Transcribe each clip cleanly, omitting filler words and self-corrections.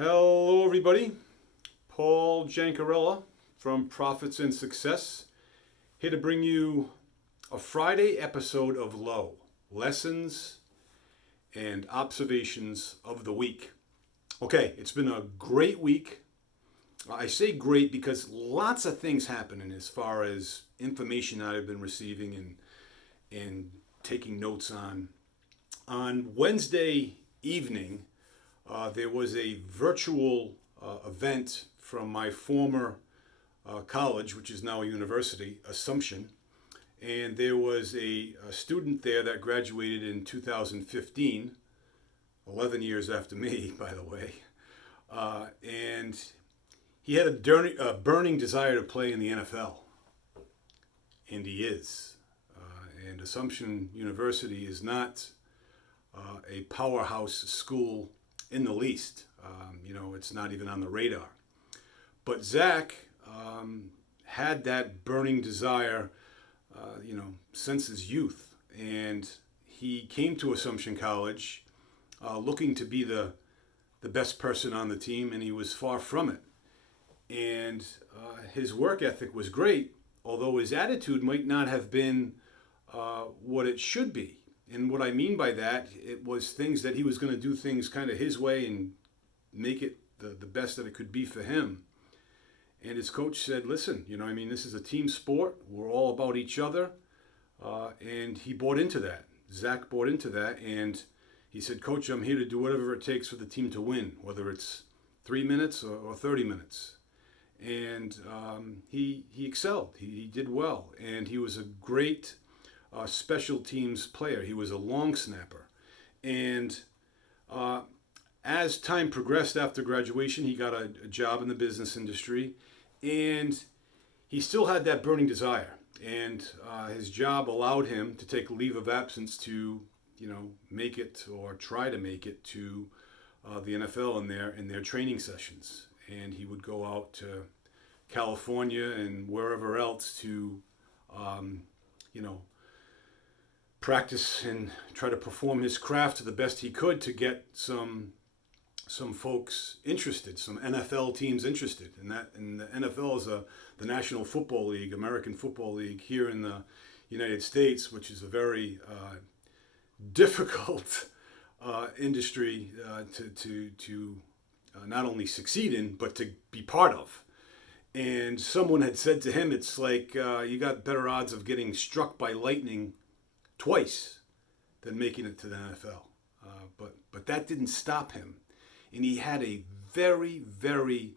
Hello, everybody. Paul Jancarella from Profits and Success, here to bring you a Friday episode of Low Lessons and Observations of the Week. Okay, it's been a great week. I say great because lots of things happening as far as information that I've been receiving and taking notes on. On Wednesday evening, there was a virtual event from my former college, which is now a university, Assumption. And there was a student there that graduated in 2015, 11 years after me, by the way. And he had a burning desire to play in the NFL. And he is. And Assumption University is not a powerhouse school in the least. It's not even on the radar. But Zach had that burning desire, since his youth. And he came to Assumption College looking to be the best person on the team, and he was far from it. And his work ethic was great, although his attitude might not have been what it should be. And what I mean by that, it was things that he was going to do things kind of his way and make it the best that it could be for him. And his coach said, listen, this is a team sport. We're all about each other. And he bought into that. Zach bought into that. And he said, Coach, I'm here to do whatever it takes for the team to win, whether it's 3 minutes or 30 minutes. And he excelled. He did well. And he was a great special teams player. He was a long snapper. And as time progressed after graduation, he got a job in the business industry. And he still had that burning desire. And his job allowed him to take a leave of absence to, make it or try to make it to the NFL in their training sessions. And he would go out to California and wherever else to, practice and try to perform his craft to the best he could to get some folks interested, some NFL teams interested. And the NFL is the National Football League, American Football League here in the United States, which is a very difficult industry to not only succeed in, but to be part of. And someone had said to him, it's like you got better odds of getting struck by lightning twice than making it to the NFL. But that didn't stop him. And he had a very, very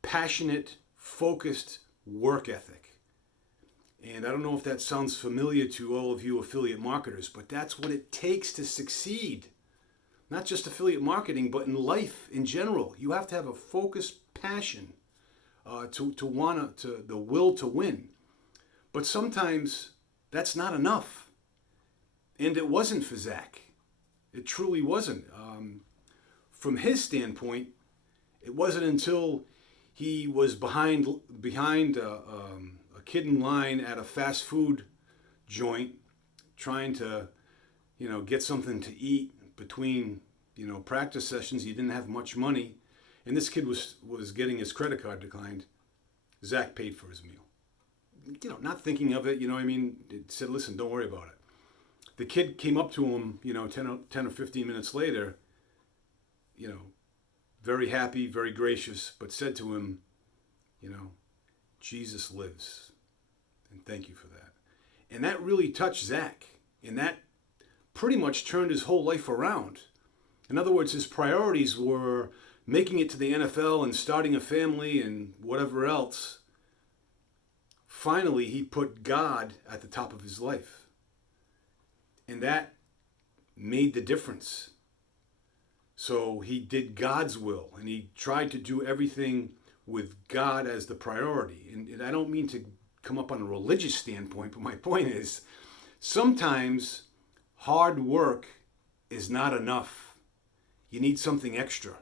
passionate, focused work ethic. And I don't know if that sounds familiar to all of you affiliate marketers, but that's what it takes to succeed. Not just affiliate marketing, but in life in general. You have to have a focused passion to the will to win. But sometimes that's not enough. And it wasn't for Zach. It truly wasn't. From his standpoint, it wasn't until he was behind a kid in line at a fast food joint, trying to, get something to eat between, practice sessions. He didn't have much money, and this kid was getting his credit card declined. Zach paid for his meal. Not thinking of it. It said, listen, don't worry about it. The kid came up to him, 10 or 15 minutes later, very happy, very gracious, but said to him, Jesus lives. And thank you for that. And that really touched Zach. And that pretty much turned his whole life around. In other words, his priorities were making it to the NFL and starting a family and whatever else. Finally, he put God at the top of his life. And that made the difference. So he did God's will, and he tried to do everything with God as the priority. And I don't mean to come up on a religious standpoint, but my point is, sometimes hard work is not enough. You need something extra.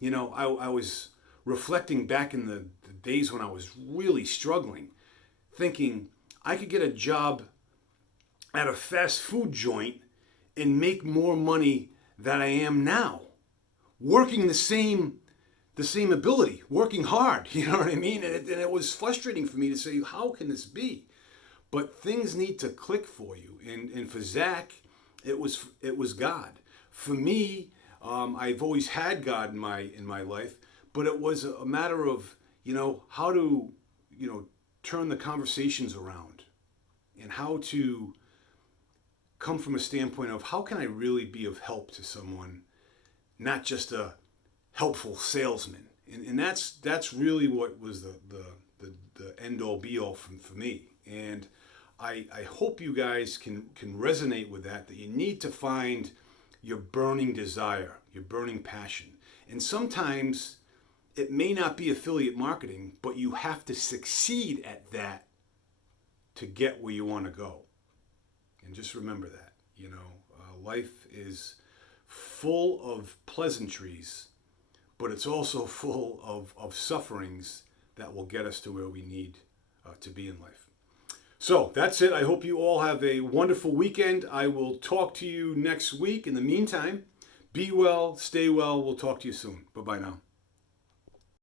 I was reflecting back in the days when I was really struggling, thinking I could get a job at a fast food joint and make more money than I am now. working the same ability, working hard. You know what I mean? And it was frustrating for me to say, how can this be? But things need to click for you. And for Zach, it was God. For me, I've always had God in my life, but it was a matter of, how to, turn the conversations around and how to come from a standpoint of how can I really be of help to someone, not just a helpful salesman. And that's really what was the end all be all for me. And I hope you guys can resonate with that you need to find your burning desire, your burning passion. And sometimes it may not be affiliate marketing, but you have to succeed at that to get where you want to go. And just remember that, life is full of pleasantries, but it's also full of sufferings that will get us to where we need to be in life. So that's it. I hope you all have a wonderful weekend. I will talk to you next week. In the meantime, be well, stay well. We'll talk to you soon. Bye-bye now.